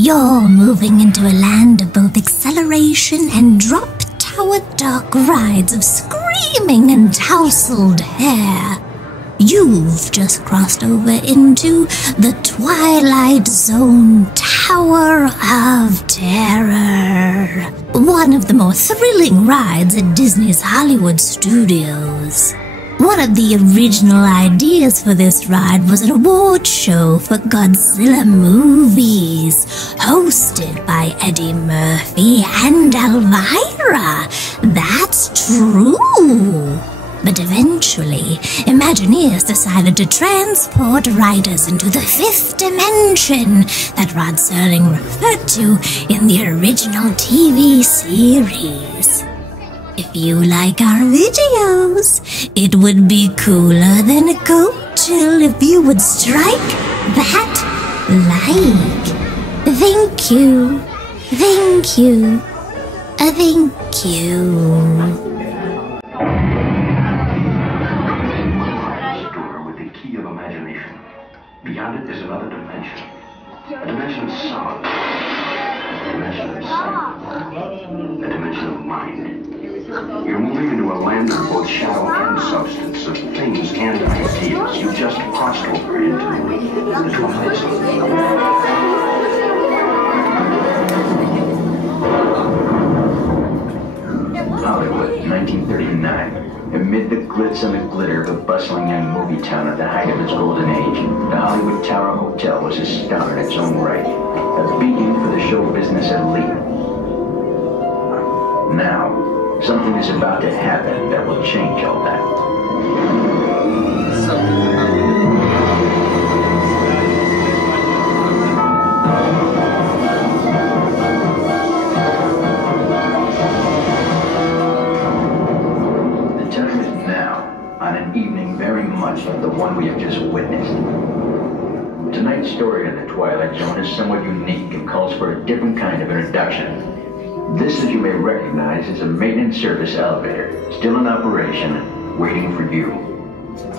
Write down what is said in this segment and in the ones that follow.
You're moving into a land of both acceleration and drop-tower dark rides of screaming and tousled hair. You've just crossed over into the Twilight Zone Tower of Terror, one of the more thrilling rides at Disney's Hollywood Studios. One of the original ideas for this ride was an award show for Godzilla movies, hosted by Eddie Murphy and Elvira. That's true. But eventually, Imagineers decided to transport riders into the fifth dimension that Rod Serling referred to in the original TV series. If you like our videos, it would be cooler than a coat chill if you would strike that like. Thank you. Thank you. Thank you. Beyond it is another dimension. A dimension of sound. A dimension of sight. A dimension of mind. You're moving into a land of both shadow and substance, of things and ideas. You just crossed over into the Twilight Zone. Hollywood, 1939. Amid the glitz and the glitter of a bustling young movie town at the height of its golden age, the Hollywood Tower Hotel was a star in its own right, a beacon for the show business elite. Now, something is about to happen that will change all that. Much like the one we have just witnessed. Tonight's story in the Twilight Zone is somewhat unique and calls for a different kind of introduction. This, as you may recognize, is a maintenance service elevator, still in operation, waiting for you.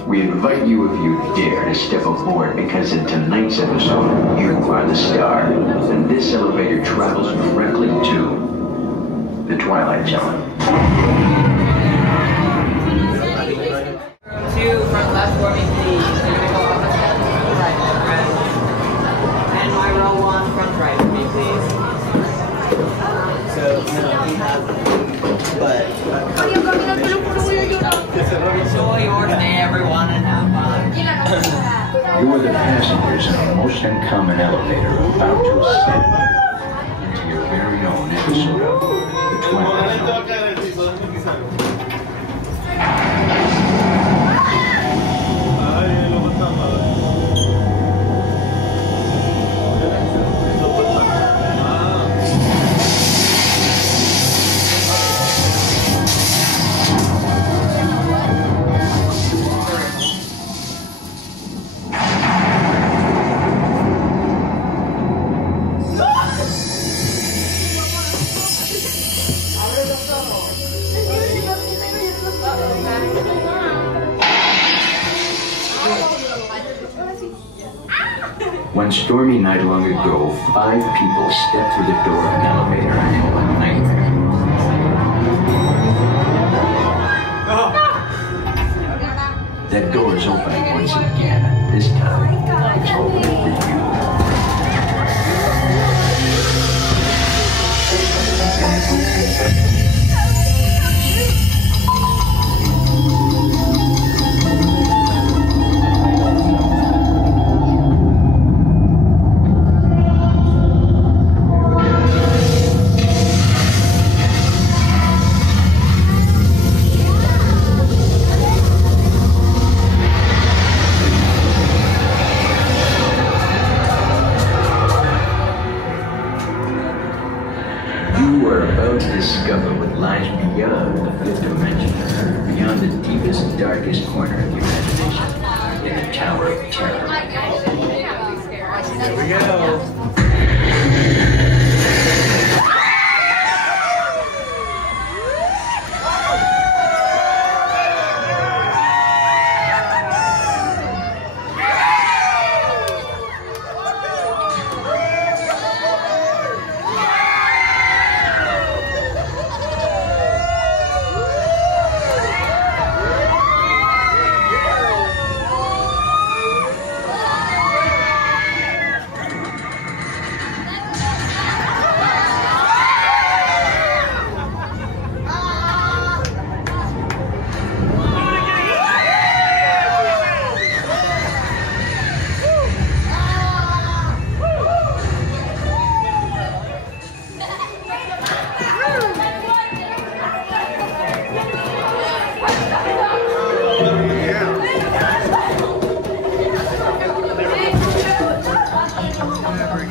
We invite you, if you dare, to step aboard, because in tonight's episode, you are the star, and this elevator travels directly to the Twilight Zone. Front left for me, please. Right, and my row one, front right for me, please. So, we have, but... Enjoy your day, everyone, and have fun. You are the passengers in a most uncommon elevator about to ascend into your very own episode of the Twilight Zone. One stormy night long ago, 5 people stepped through the door of an elevator and one nightmare. That door is opening once again. This time, it's opening for you. Discover what lies beyond the fifth dimension, beyond the deepest, darkest corner of your imagination, in the Tower of Terror. Here we go.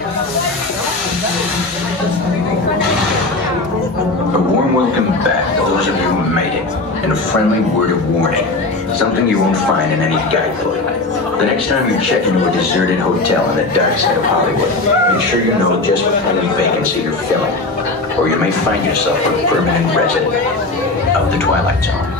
A warm welcome back to those of you who made it, and a friendly word of warning. Something you won't find in any guidebook. The next time you check into a deserted hotel in the dark side of Hollywood, make sure you know just what kind of vacancy you're filling, or you may find yourself a permanent resident of the Twilight Zone.